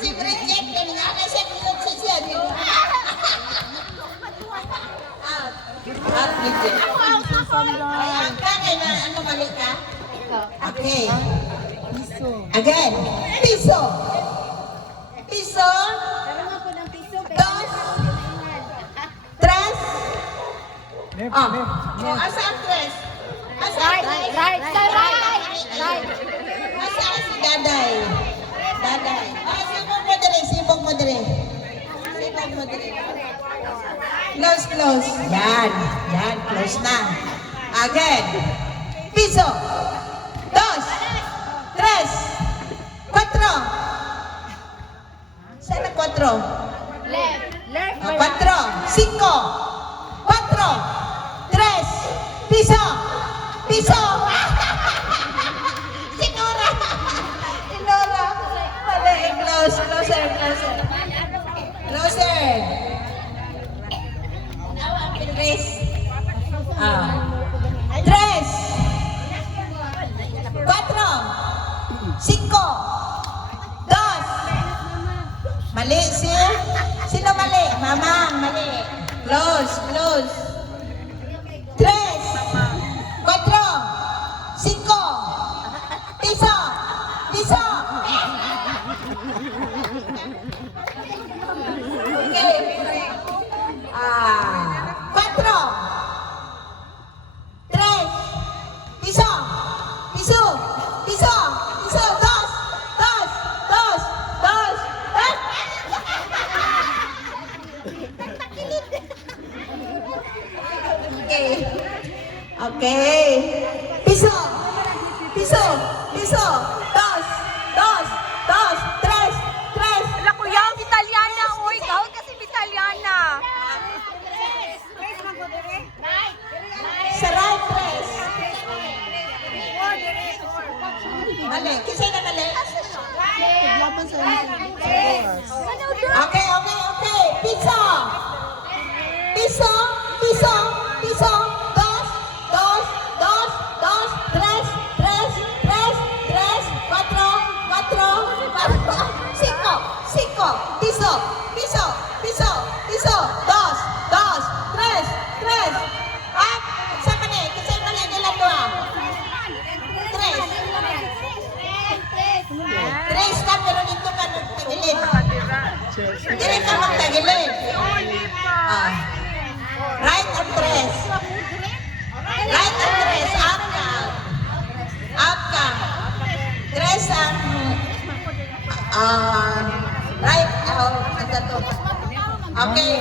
Si Bridget, kami nga na siya pinagsa siya. Out, Bridget. Ay, out ka, kaya na ano mali ka? Okay. Again. Piso. Piso. Dos. Tres. Asa ang tres? Asa ang tres? Right. Asa si Daday? Daday. Sibog mo dire. Close. Yan, close na. Again. Piso. Dos. Tres. Cuatro. Saan ang cuatro? Left. Cuatro. Cinco. Cuatro. Tres. Piso. Sinora. Mali. Closer. Tres. Tres. Cuatro. Cinco. Dos. Mali sino mali? Mamang mali. Close. Tres. Cuatro. Cinco. Piso. Okay. Cuatro. Tres. Piso. Dos. Okay. Piso. Dos. Tres. Wala kuya, Italiana. Uy, gawin kasi Italiana. Sa right, tres. Mali. Kisay na mali. Okay. Piso. Dos. Tres. Cuatro. Cinco. Piso. Dos. Tres. Sa mali. Kisay mali nila doon. Tres ka, pero dito ka nagtagilid. Hindi ka magtagilid. Right at tres. Out ka. Tres ang right out. Okay.